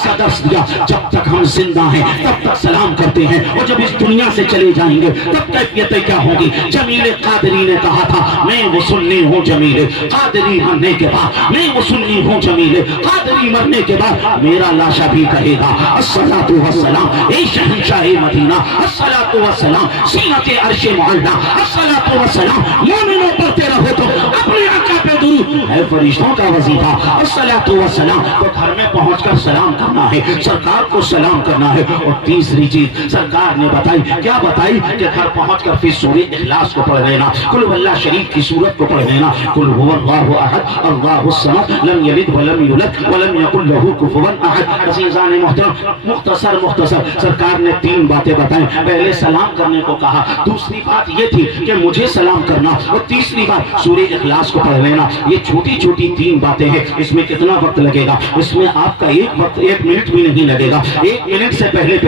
ایسا درس دیا جب تک ہم زندہ ہیں تب تک سلام کرتے ہیں، اور جب اس دنیا سے چلے جائیں گے تب کیفیتیں کیا ہوگی۔ جمیل قادری نے کہا تھا میں وہ سنی ہوں جمیل قادری مرنے کے بعد، میں وہ سنی ہوں جمیل قادری مرنے کے بعد میرا لاشا بھی کہے گا الصلاۃ والسلام اے شہنشاہ مدینہ، الصلاۃ والسلام سینۃ عرش معلا، الصلاۃ والسلام مومنوں پڑھتے رہو تو اپنے آقا پہ درود ہے فرشتوں کا وظیفہ، الصلاۃ والسلام۔ تو گھر میں پہنچ کر سلام کرنا ہے، سرکار کو سلام کرنا ہے۔ اور تیسری چیز سرکار نے بتائی، کیا بتائی کہ گھر پہنچ کر پھر سورہ اخلاص کو پڑھ لینا، قل هو اللہ شریف کی سورت کو پڑھ لینا، قل هو اللہ احد اللہ الصمد لم یلد ولم یولد ولم یکن له کفوا احد۔ عزیزان محترم مختصر سرکار نے 3 باتیں بتائیں۔ پہلے سلام کرنے کو کہا، دوسری بات یہ تھی کہ مجھے سلام کرنا، اور تیسری بات سورہ اخلاص کو پڑھ لینا۔ یہ چھوٹی چھوٹی 3 باتیں ہیں، اس میں کتنا وقت لگے گا؟ اس میں آپ کا ایک منٹ بھی نہیں لگے گا۔ 1 منٹ سے پہلے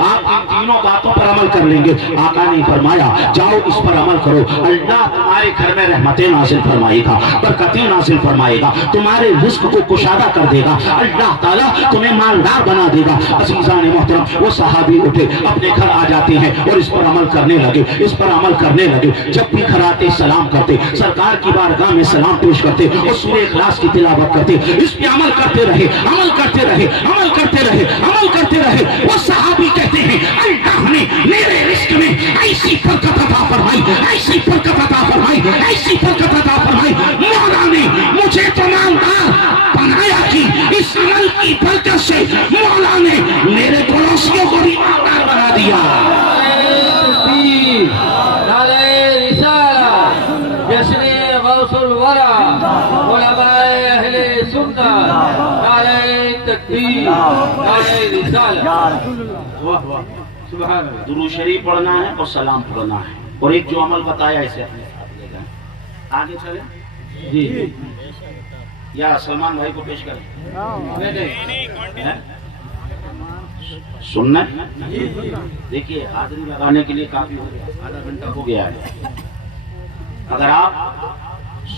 آپ ان تینوں باتوں پر عمل کر لیں گے۔ آقا نے فرمایا جاؤ اس پر عمل کرو، اللہ تمہارے گھر میں رحمتیں نازل فرمائے گا، برکتیں نازل فرمائے گا، تمہارے رزق کو کشادہ کر دے گا، اللہ تعالیٰ تمہیں مالدار بنا دے گا۔ عزیزان محترم وہ صحابی اٹھے، اپنے گھر آ جاتے ہیں اور اس پر عمل کرنے لگے، اس پر عمل کرنے لگے۔ جب بھی گھر آتے سلام کرتے، سرکار کی بارگاہ میں سلام پیش کرتے اور سورہ اخلاص کی تلاوت کرتے، اس پہ عمل کرتے رہے، عمل کرتے رہے، عمل کرتے رہے، عمل کرتے رہے۔ وہ صحابی کہتے ہیں اللہ نے میرے رزق میں ایسی برکت عطا فرمائی، ایسی برکت عطا فرمائی، ایسی برکت عطا فرمائی، مولا نے مجھے تو مالدار بنایا کہ اس عمل کی برکت سے مولا نے میرے پڑوسیوں کو بھی مالدار بنا دیا۔ جشن غوث الورا علماء اہل سنت، نعرہ تکبیر، نعرہ رسالت۔ سبحان اللہ۔ درود شریف پڑھنا ہے اور سلام پڑھنا ہے، اور ایک جو عمل بتایا اسے اپنے ساتھ لے جائیں۔ آگے چلیں جی یا سلمان بھائی کو پیش کریں؟ سننا دیکھیے حاضری لگانے کے لیے کافی ہو گیا، آدھا گھنٹہ ہو گیا ہے۔ اگر آپ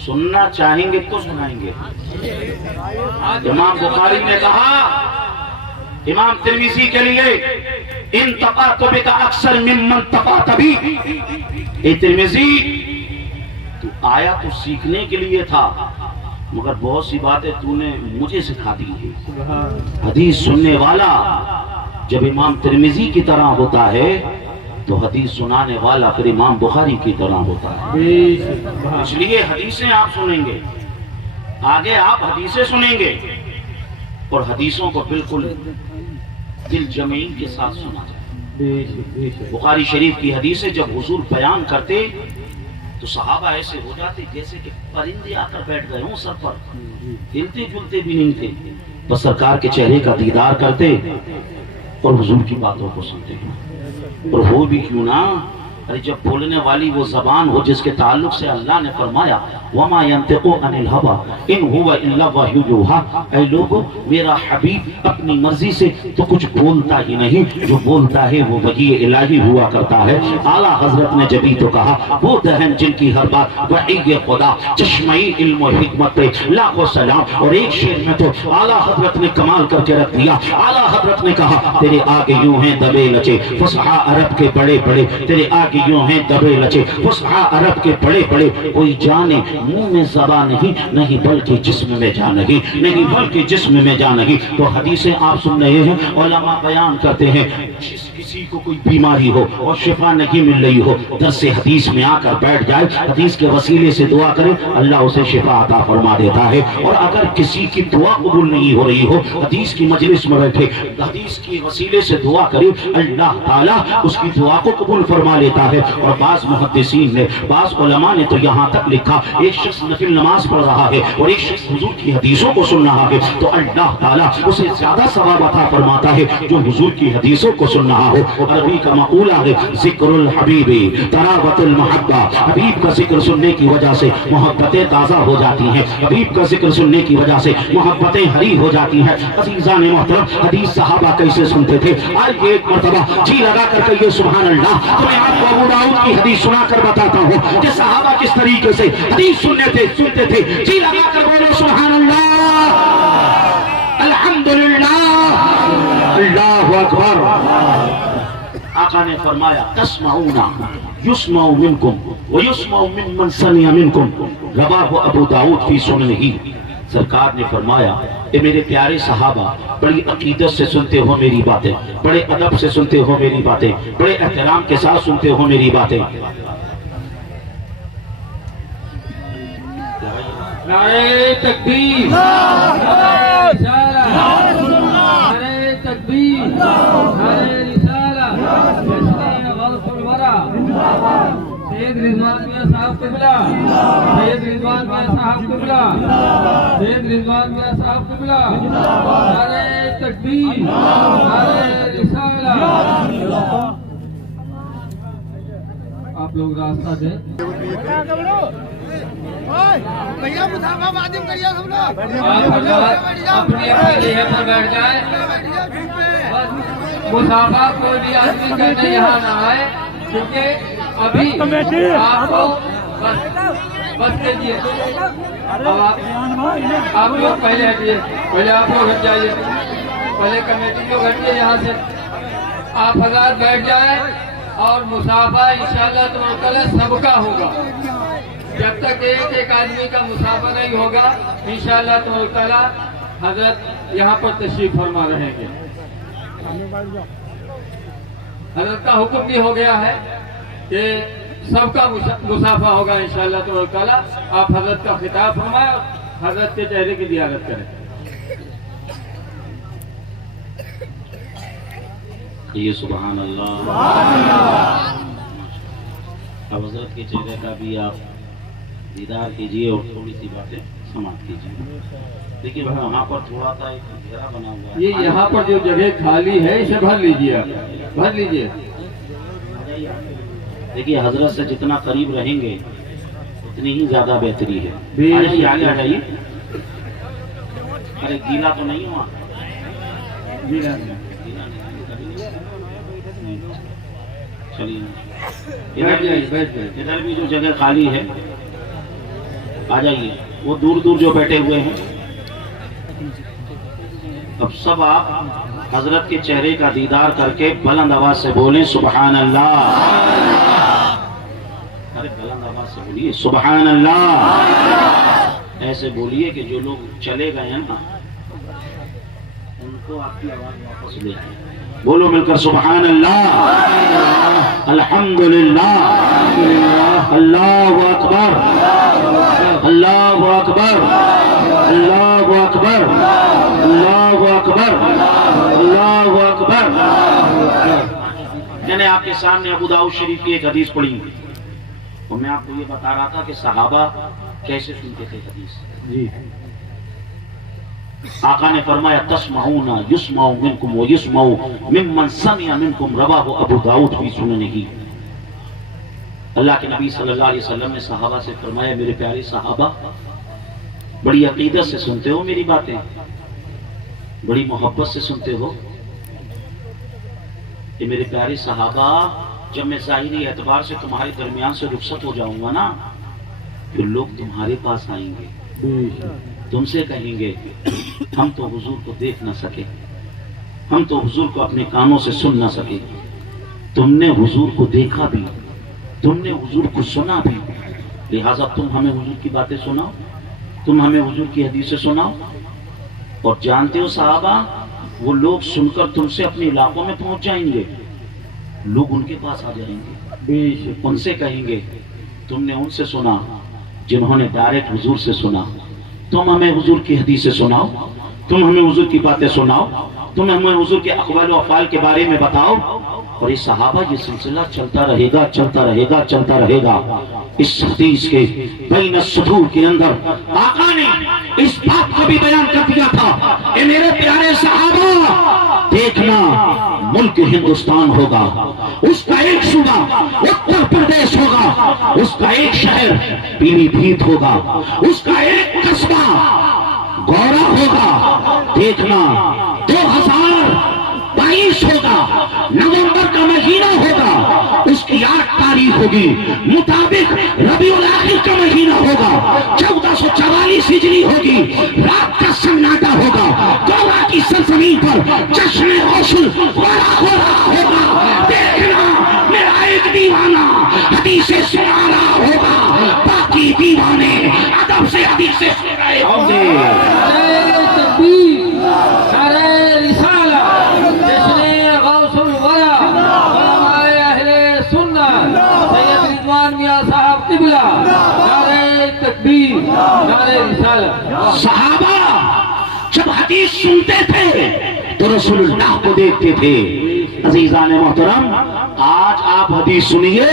سننا چاہیں گے تو سنائیں گے۔ امام بخاری نے کہا امام ترمذی کے لیے ان تقات بک اکثر ممن تقات بھی، اے ترمذی تو آیا تو سیکھنے کے لیے تھا مگر بہت سی باتیں تو نے مجھے سکھا دی ہے۔ حدیث سننے والا جب امام ترمذی کی طرح ہوتا ہے تو حدیث سنانے والا پھر امام بخاری کی طرح ہوتا ہے۔ اس لیے حدیثیں آپ سنیں گے، آگے آپ حدیثیں سنیں گے، اور حدیثوں کو بالکل دل جمعین کے ساتھ سنا جائے۔ بخاری شریف کی حدیثیں جب حضور بیان کرتے تو صحابہ ایسے ہو جاتے جیسے کہ پرندے آ کر بیٹھ گئے ہوں سر پر، ہلتے جلتے بھی نہیں تھے، بس سرکار کے چہرے کا دیدار کرتے اور حضور کی باتوں کو سنتے ہیں۔ اور وہ بھی کیوں نہ، ارے جب بولنے والی وہ زبان ہو جس کے تعلق سے اللہ نے فرمایا وَمَا يَنْتِقُ عَنِ الْهَوَىٰ إِنْ هُوَ إِلَّا وَحْيٌ يُوحَىٰ، اے لوگو میرا حبیب اپنی مرضی سے تو کچھ بولتا ہی نہیں، جو بولتا ہے وہ وحی الہی ہوا کرتا ہے۔ اعلیٰ حضرت نے جبھی تو کہا وہ دہن جن کی ہر بات وحی خدا، چشمائی علم و حکمت پہ لاکھوں سلام۔ اور ایک شعر میں تو اعلیٰ حضرت نے کمال کر کے رکھ دیا، اعلیٰ حضرت نے کہا تیرے آگے یوں ہیں دبے لچے فصحا عرب کے بڑے بڑے، تیرے آگے یوں ہیں دبے لچے فصحا عرب کے بڑے بڑے، کوئی جانے منہ میں زبان نہیں بلکہ جسم میں جان نہیں بلکہ جسم میں جان نہیں۔ تو حدیثیں آپ سن رہے ہیں، علماء بیان کرتے ہیں کسی کو کوئی بیماری ہو اور شفا نہیں مل رہی ہو، درس حدیث میں آ کر بیٹھ جائے، حدیث کے وسیلے سے دعا کرے، اللہ اسے شفا عطا فرما دیتا ہے۔ اور اگر کسی کی دعا قبول نہیں ہو رہی ہو، حدیث کی مجلس میں بیٹھے حدیث کی وسیلے سے دعا کرے، اللہ تعالیٰ اس کی دعا کو قبول فرما لیتا ہے۔ اور بعض محدثین نے، بعض علماء نے تو یہاں تک لکھا ایک شخص نفل نماز پڑھ رہا ہے اور ایک شخص حضور کی حدیثوں کو سن رہا ہے تو اللہ تعالیٰ اسے زیادہ ثواب عطا فرماتا ہے جو حضور کی حدیثوں کو سن رہا ہو۔ عربی کا مقولہ ہے ذکر الحبیب تراوت المحبہ، حبیب کا ذکر سننے کی وجہ سے محبتیں تازہ ہو جاتی ہیں، حبیب کا ذکر سننے کی وجہ سے محبتیں ہری ہو جاتی ہیں۔ عزیزان محترم حدیث صحابہ کیسے سنتے تھے؟ آئیے ایک مرتبہ جی لگا کر کہیے سبحان اللہ۔ تو میں آپ کو ابو داؤد کی حدیث سنا کر بتاتا ہوں کہ صحابہ کس طریقے سے حدیث سنتے تھے۔ جی لگا کر بولو سبحان اللہ، الحمدللہ، اکبر. آقا نے فرمایا تسمعون یسمع منکم ویسمع ممن سمع منکم، رواہ ابو داؤد فی سننہ. سرکار نے فرمایا اے میرے پیارے صحابہ، بڑی عقیدت سے سنتے ہو میری باتیں، بڑے ادب سے سنتے ہو میری باتیں، بڑے احترام کے ساتھ سنتے ہو میری باتیں. نعرہ تکبیر، نعرہ رسالہ، نعرہ تکبیر، نعرہ رسالہ. جشن غوث الورا سید رضوان میاں صاحب قبلہ، سید رضوان میاں صاحب قبلہ، سید رضوان میاں صاحب قبلہ. نعرہ تکبیر، نعرہ رسالہ. آپ لوگ راستہ دیں. بھیا مسافہ معدم کریے سب لوگ. اپنی جگہ پر بیٹھ جائیں. مسافہ کوئی بھی آدمی کرنے یہاں نہ آئے، کیونکہ ابھی آپ کو بس دیجیے. آپ لوگ پہلے ہٹیے، پہلے آپ لوگ ہٹ جائیے، پہلے کمیٹی لوگ ہٹیے یہاں سے. آپ حضرات بیٹھ جائیں اور مسافہ انشاءاللہ تعالی سب کا ہوگا. جب تک ایک آدمی کا مسافہ نہیں ہوگا انشاءاللہ تعالی حضرت یہاں پر تشریف فرما رہیں گے. حضرت کا حکم بھی ہو گیا ہے کہ سب کا مسافہ ہوگا انشاءاللہ تعالی. آپ حضرت کا خطاب فرمائیں اور حضرت کے چہرے کی زیارت کریں. یہ سبحان اللہ. اب حضرت کے چہرے کا بھی آپ دیدار کیجئے اور تھوڑی سی باتیں سماعت کیجئے. دیکھیے بھائی وہاں پر تھوڑا سا ایک گھیرا بنا ہوا ہے، یہ یہاں پر جو جگہ خالی ہے اسے بھر لیجیے، آپ بھر لیجیے. دیکھیے حضرت سے جتنا قریب رہیں گے اتنی ہی زیادہ بہتری ہے. آئیے آگے آ جائیے. ارے گیلا تو نہیں ہوا؟ چلیے ادھر بھی جو جگہ خالی ہے آ جائیے. وہ دور دور جو بیٹھے ہوئے ہیں اب سب آپ حضرت کے چہرے کا دیدار کر کے بلند آواز سے بولیں سبحان اللہ. ارے بلند آواز سے بولیے سبحان اللہ. ایسے بولیے کہ جو لوگ چلے گئے ہیں نا ان کو آپ کی آواز واپس لے آئے. بولو مل کر سبحان اللہ، الحمدللہ، اللہ اکبر، اللہ اکبر، اللہ اکبر، اللہ اکبر، اللہ اکبر. میں نے آپ کے سامنے ابو داؤد شریف کی ایک حدیث پڑھی اور میں آپ کو یہ بتا رہا تھا کہ صحابہ کیسے سنتے تھے حدیث. جی آقا نے فرمایا تسمعون یسمع منکم ویسمع ممن سمع منکم، رواہ ابو داؤد فی سننہ. اللہ کے نبی صلی اللہ علیہ وسلم نے صحابہ سے فرمایا میرے پیارے صحابہ، بڑی عقیدت سے سنتے ہو میری باتیں، بڑی محبت سے سنتے ہو. کہ میرے پیارے صحابہ جب میں ظاہری اعتبار سے تمہارے درمیان سے رخصت ہو جاؤں گا نا پھر لوگ تمہارے پاس آئیں گے، تم سے کہیں گے ہم تو حضور کو دیکھ نہ سکے، ہم تو حضور کو اپنے کانوں سے سن نہ سکے، تم نے حضور کو دیکھا بھی، تم نے حضور کو سنا بھی، لہٰذا تم ہمیں حضور کی باتیں سناؤ، تم ہمیں حضور کی حدیثیں سناؤ. اور جانتے ہو صحابہ وہ لوگ سن کر تم سے اپنے علاقوں میں پہنچ جائیں گے، لوگ ان کے پاس آ جائیں گے، ان سے کہیں گے تم نے ان سے سنا جنہوں نے ڈائریکٹ حضور سے سنا، تم ہمیں حضور کی حدیثیں سناؤ، تم ہمیں حضور کی باتیں سناؤ، تم ہمیں حضور کے اقوال و افعال کے بارے میں بتاؤ. اور یہ صحابہ یہ سلسلہ چلتا رہے گا، چلتا رہے گا، چلتا رہے گا. اس حدیث کے بین السطور کے اندر آقا نے اس بات کو بھی بیان کر دیا تھا کہ میرے پیارے صحابہ دیکھنا ملک ہندوستان ہوگا، اس کا ایک صوبہ اتر پردیش ہوگا، اس کا ایک شہر پیلی بھیت ہوگا، اس کا ایک قصبہ گورا ہوگا. دیکھنا 2022 ہوگا، نومبر کا مہینہ ہوگا، اس کی 8 تاریخ ہوگی، مطابق ربیع الاخر کا مہینہ ہوگا، 1444 ہجری ہوگی، رات کا سناٹا ہوگا، گورا کی سرزمین پر جشن غسل بڑا ہو رہا ہوگا۔ دیکھنا میرا ایک دیوانہ حدیثیں سنا رہا ہوگا، باقی دیوانے ادب سے حدیثیں سن رہے ہوں گے۔ نعرہ تکبیر، نعرہ رسالہ، جشن غوث الورا، علماء اہل سنت، سید رضوان میاں صاحب قبلہ، نعرہ تکبیر، نعرہ رسالہ۔ صحابہ جب حدیث سنتے تھے تو رسول اللہ کو دیکھتے تھے۔ عزیزان محترم، آج آپ حدیث سنیے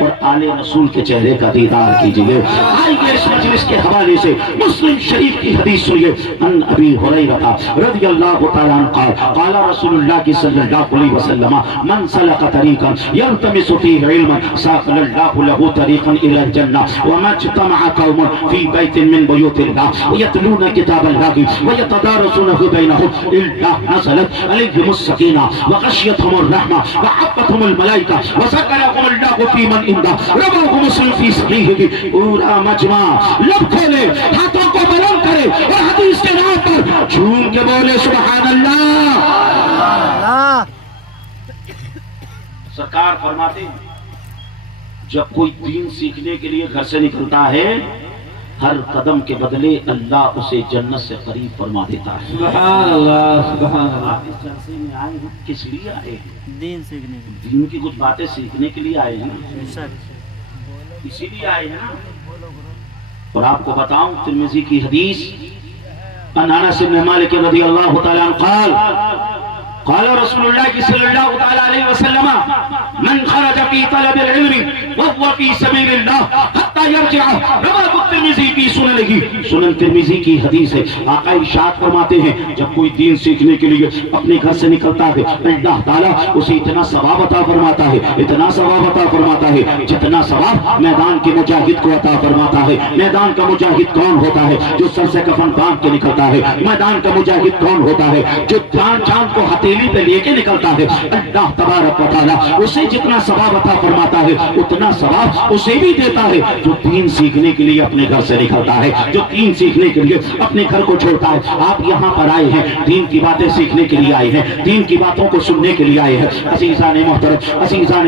اور آل رسول کے چہرے کا دیدار کیجئے۔ آئیے اس مجلس کے حوالے سے مسلم شریف کی حدیث سنیے۔ ان ابی ہریرہ رضی اللہ تعالی عنہ قال قال رسول اللہ صلی اللہ علیہ وسلم من سلک طریقا یلتمس فیہ علما ساقل اللہ له طریقا الی الجنہ وما اجتمع قوم فی بیت من بیوت اللہ ویتلون کتاب اللہ ویتدارسونه بینهم الا نزلت علیہم السکینہ وغشیتهم الرحمہ وحفتهم الملائکہ وذکرهم اللہ فی من رواہ مسلم فی صحیح۔ پورا مجمع لب کھولے، ہاتھوں کو بلند کرے اور حدیث کے نام پر جھوم کے بولے سبحان اللہ۔ سرکار فرماتے ہیں جب کوئی دین سیکھنے کے لیے گھر سے نکلتا ہے، ہر قدم کے بدلے اللہ اسے جنت سے قریب فرما دیتا ہے۔ سبحان اللہ، سبحان اللہ۔ آپ اس جلسے میں آئے ہیں کس لیے آئے ہیں؟ دین سیکھنے کے دین کی کچھ باتیں سیکھنے کے لیے آئے ہیں نا، لیے اسی لیے آئے ہیں نا۔ اور آپ کو بتاؤں ترمذی کی حدیث، ان انس بن مالک رضی اللہ تعالی عنہ قال قال رسول اللہ صلی اللہ تعالی علیہ وسلم من خرج فی طلب العلم وهو فی سبیل اللہ حتی یرجع، رواه الترمذی فی سننہ، سنن ترمذی کی حدیث ہے۔ آقا ارشاد فرماتے ہیں جب کوئی دین سیکھنے کے لیے اپنے گھر سے نکلتا ہے اللہ تعالیٰ اسے اتنا ثواب عطا فرماتا ہے، اتنا ثواب عطا فرماتا ہے جتنا ثواب میدان کے مجاہد کو عطا فرماتا ہے۔ میدان کا مجاہد کون ہوتا ہے؟ جو سر سے کفن باندھ کے نکلتا ہے۔ میدان کا مجاہد کون ہوتا ہے؟ جو چاند کو ہتھیلی پہ لے کے نکلتا ہے۔ اللہ تبارک و تعالیٰ اسے جتنا ثواب عطا فرماتا ہے اتنا ثواب اسے بھی دیتا ہے جو دین سیکھنے کے لیے اپنے گھر سے نکلتا ہے، جو دین سیکھنے کے لیے اپنے گھر کو چھوڑتا ہے۔ آپ یہاں پر آئے ہیں، دین کی باتیں سیکھنے کے لیے آئے ہیں، دین کی باتوں کو سننے کے لیے آئے ہیں۔ عزیزان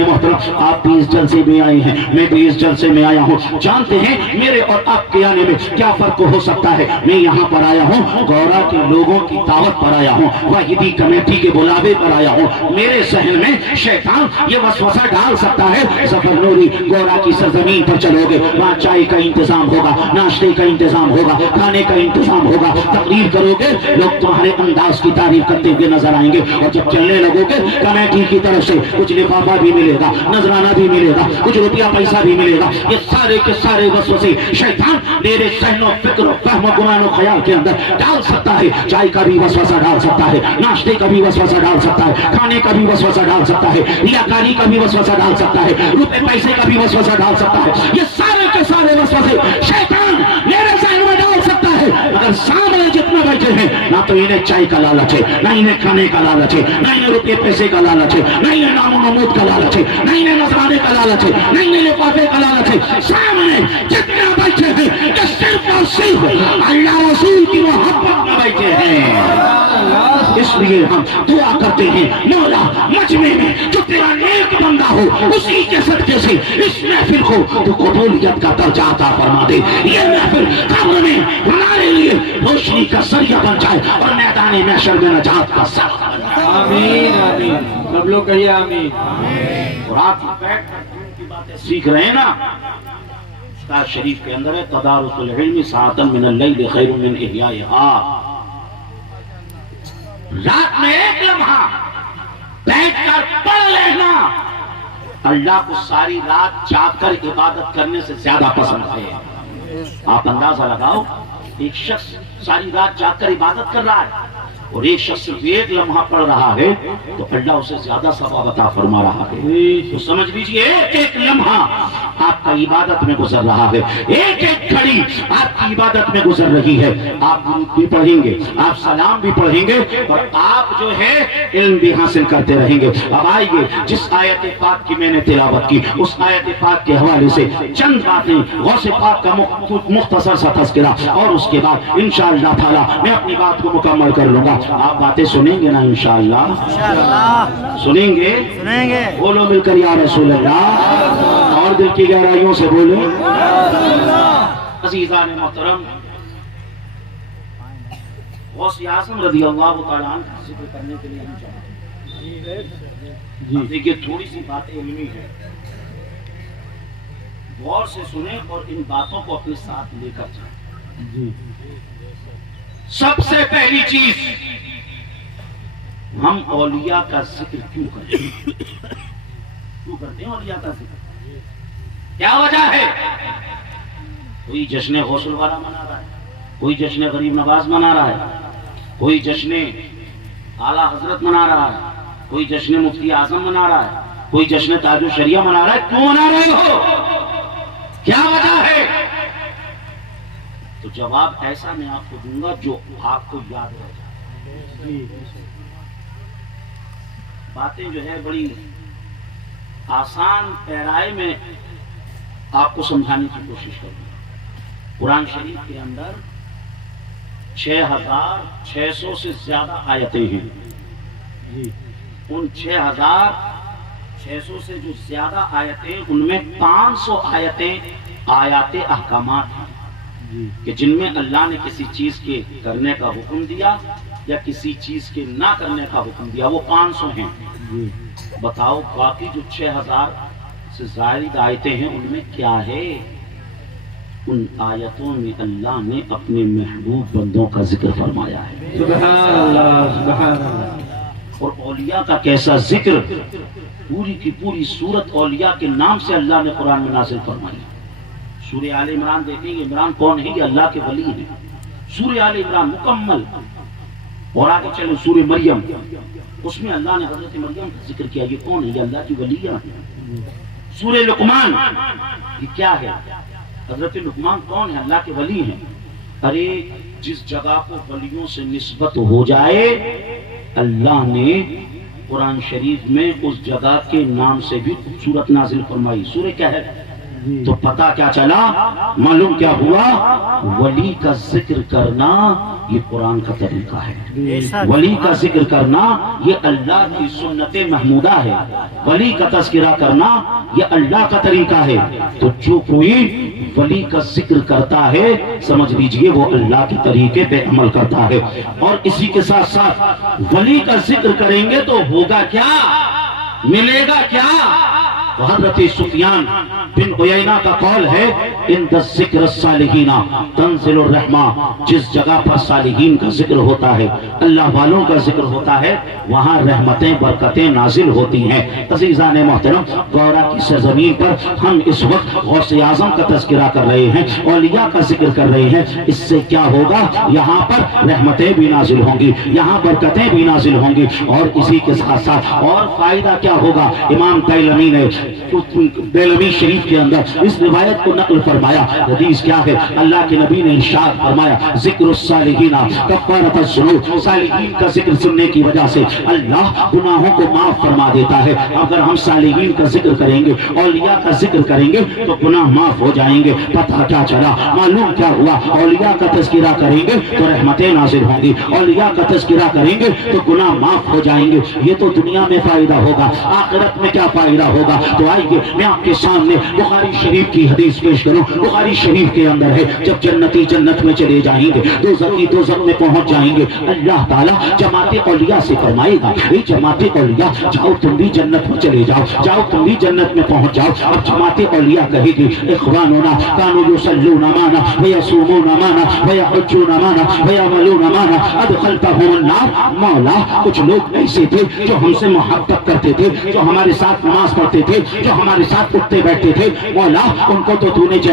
محترم، آپ بھی اس جلسے میں آئے ہیں، میں بھی اس جلسے میں آیا ہوں۔ جانتے ہیں میرے اور آپ کے آنے میں کیا فرق ہو سکتا ہے؟ میں یہاں پر آیا ہوں گورا کے لوگوں کی دعوت پر آیا ہوں، واحدی کمیٹی کے بلاوے پر آیا ہوں۔ میرے ذہن میں شیطان یہ وسوسہ ڈال سکتا ہے ظفر نوری گورا کی سرزمین پر چلو گے، وہاں چائے کا انتظام ہوگا، ناشتے کا انتظام ہوگا، کھانے کا انتظام ہوگا، تقریر کرو گے، لوگ تمہارے انداز کی تعریف کرتے ہوئے نظر آئیں گے، اور جب چلنے لگو گے کمیٹی کی طرف سے کچھ لفافہ بھی ملے گا، نذرانہ بھی ملے گا، کچھ روپیہ پیسہ بھی ملے گا۔ یہ سارے کے سارے وسوسے شیطان میرے ذہن و فکر و فہم و گمان و خیال کے اندر ڈال سکتا ہے۔ چائے کا بھی وسوسہ ڈال سکتا ہے، ناشتے کا بھی وسوسہ ڈال سکتا ہے، کھانے کا بھی وسوسہ ڈال سکتا ہے، ریاکاری کا بھی وسوسہ ڈال سکتا ہے، روپے پیسے کا بھی وسوسہ ڈال سکتا ہے۔ یہ سارے کے سارے وسوسے شیطان میرے ذہن میں ڈال سکتا ہے۔ اگر سامنے جتنے بیٹھے ہیں نہ تو انہیں چائے کا لالچ ہے، نہ انہیں کھانے کا لالچ ہے، نہ انہیں روپے پیسے کا لالچ ہے، نہ انہیں نام و نمود کا لالچ ہے، نہ انہیں نذرانے کا لالچ ہے، نہ انہیں لفافے کا لالچ ہے، سامنے جتنے بیٹھے ہیں کہ صرف اور صرف اللہ رسول کی محبت میں بیٹھے ہیں۔ اس لیے ہم دعا کرتے ہیں مولا مجمع میں جو تیرا نیک بندہ ہو اسی کے صدقے سے اس محفل کو تو قبولیت کا درجہ عطا فرما دے۔ یہ محفل قبر میں ہمارے لیے روشنی کا ذریعہ بن جائے اور میدان محشر میں نجات کا سبب بن جائے۔ آمین آمین، سب لوگ کہیے آمین۔ اور آپ بیٹھ کر دین کی باتیں سیکھ رہے ہیں نا، کتاب شریف کے اندر ہے تدارس العلم ساعۃ من اللیل خیر من احیائها۔ رات میں ایک لمحہ بیٹھ کر پڑھ لینا اللہ کو ساری رات جاگ کر عبادت کرنے سے زیادہ پسند ہے۔ آپ اندازہ لگاؤ، ایک شخص ساری رات جاگ کر عبادت کر رہا ہے، اور ایک شخص صرف ایک لمحہ پڑھ رہا ہے تو اللہ اسے زیادہ ثواب عطا فرما رہا ہے. تو سمجھ لیجئے ایک ایک لمحہ آپ کا عبادت میں گزر رہا ہے, ایک ایک گھڑی آپ کی عبادت میں گزر رہی ہے. آپ درود بھی پڑھیں گے, آپ سلام بھی پڑھیں گے, اور آپ جو ہے علم بھی حاصل کرتے رہیں گے. اب آئیے جس آیت پاک کی میں نے تلاوت کی, اس آیت پاک کے حوالے سے چند باتیں غوث پاک کا مختصر سا تذکرہ, اور اس کے بعد انشاءاللہ تعالی میں اپنی بات کو مکمل کر لوں گا. آپ باتیں سنیں گے نا انشاءاللہ؟ سنیں گے؟ بولو مل کر یا رسول اللہ, اور دل کی گہرائیوں سے بولیں. عزیزان محترم, غوث اعظم رضی اللہ تعالیٰ عنہ کا ذکر کرنے کے لیے ہم چاہتے. دیکھیے تھوڑی سی باتیں علمی ہے, غور سے سنیں اور ان باتوں کو اپنے ساتھ لے کر جائیں. سب سے پہلی چیز, ہم اولیاء کا ذکر کیوں کرتے ہیں؟ کیوں کرتے ہیں اولیاء کا ذکر؟ کیا وجہ ہے؟ کوئی جشن غسل والا منا رہا ہے, کوئی جشن غریب نواز منا رہا ہے, کوئی جشن اعلیٰ حضرت منا رہا ہے, کوئی جشن مفتی اعظم منا رہا ہے, کوئی جشن تاج الشریعہ منا رہا ہے. کیوں منا رہے ہو؟ کیا وجہ ہے؟ تو جواب ایسا میں آپ کو دوں گا جو آپ کو یاد رہ جائے. باتیں جو ہے بڑی آسان پیرائے میں آپ کو سمجھانے کی کوشش کروں گا. قرآن شریف کے اندر 6600 سے زیادہ آیتیں ہیں. ان 6600 سے جو زیادہ آیتیں, ان میں 500 آیتیں آیات احکامات ہیں کہ جن میں اللہ نے کسی چیز کے کرنے کا حکم دیا یا کسی چیز کے نہ کرنے کا حکم دیا. وہ 500 ہیں. بتاؤ باقی جو 6000 سے زائد آیتیں ہیں ان میں کیا ہے؟ ان آیتوں میں اللہ نے اپنے محبوب بندوں کا ذکر فرمایا ہے. سبحان اللہ, سبحان اللہ. اور اولیاء کا کیسا ذکر, پوری کی پوری سورت اولیاء کے نام سے اللہ نے قرآن میں نازل فرمائی. سورہ آل عمران دیکھیں گے, عمران کون ہے؟ یہ اللہ کے ولی ہیں. سورہ آل عمران مکمل. اور آگے چلیں سورہ مریم, اس میں اللہ نے حضرت مریم کا ذکر کیا. یہ کون ہے؟ یہ اللہ کی ولیہ ہیں. سورہ لقمان, یہ کیا ہے؟ حضرت لقمان کون ہے؟ اللہ کے ولی ہیں. ارے جس جگہ کو ولیوں سے نسبت ہو جائے, اللہ نے قرآن شریف میں اس جگہ کے نام سے بھی خوبصورت نازل فرمائی. سورہ کیا ہے؟ تو پتہ کیا چلا, معلوم کیا ہوا؟ ولی کا ذکر کرنا یہ قرآن کا طریقہ ہے. ولی کا ذکر کرنا یہ اللہ کی سنت محمودہ ہے. ولی کا تذکرہ کرنا یہ اللہ کا طریقہ ہے. تو جو کوئی ولی کا ذکر کرتا ہے سمجھ لیجئے وہ اللہ کے طریقے پہ عمل کرتا ہے. اور اسی کے ساتھ ساتھ ولی کا ذکر کریں گے تو ہوگا کیا, ملے گا کیا؟ حضرت سفیان بن عیینہ کا قول ہے, ان ذکر الصالحین تنزل الرحمہ. جس جگہ پر صالحین کا ذکر ہوتا ہے, اللہ والوں کا ذکر ہوتا ہے, وہاں رحمتیں برکتیں نازل ہوتی ہیں. عزیزان محترم, گورا کی سرزمین پر ہم اس وقت غوث اعظم کا تذکرہ کر رہے ہیں, اولیاء کا ذکر کر رہے ہیں. اس سے کیا ہوگا؟ یہاں پر رحمتیں بھی نازل ہوں گی, یہاں برکتیں بھی نازل ہوں گی. اور اسی کے ساتھ ساتھ اور فائدہ کیا ہوگا؟ امام دیلمی نے دیلمی شریف کے اندر اس روایت کو نقل فرمایا. حدیث کیا ہے؟ اللہ کے نبی نے ارشاد فرمایا, ذکر الصالحین کفارۃ الذنوب. صالحین کا ذکر سننے کی وجہ سے اللہ گناہوں کو معاف فرما دیتا ہے. اگر ہم صالحین کا ذکر کریں گے, اولیاء کا ذکر کریں گے تو گناہ معاف ہو جائیں گے. پتہ کیا چلا, معلوم کیا ہوا؟ اولیاء کا تذکرہ کریں گے تو رحمتیں نازل ہوں گی, اولیاء کا تذکرہ کریں گے تو گناہ معاف ہو جائیں گے. یہ تو دنیا میں فائدہ ہوگا, آخرت میں کیا فائدہ ہوگا؟ تو آئیے میں آپ کے سامنے بخاری شریف کی حدیث پیش کروں. بخاری شریف کے اندر ہے, جب جنتی جنت میں چلے جائیں گے, دوزخی دوزخ میں پہنچ جائیں گے, اللہ تعالیٰ جماعت اولیاء سے فرمائے گا, اے جماعت اولیاء جاؤ تم بھی جنت میں چلے جاؤ, جاؤ تم بھی جنت میں پہنچ جاؤ. اب جماعت اولیاء کہے گی, اخواننا کانوا یصلون معنا ویصومون معنا ویحجون معنا ویعملون معنا ادخلتهم النار. مولا کچھ لوگ ایسے تھے جو ہم سے محبت کرتے تھے, جو ہمارے ساتھ نماز پڑھتے تھے, جو ہمارے ساتھ اٹھتے بیٹھتے تھے, مولا ان کو تو تو نے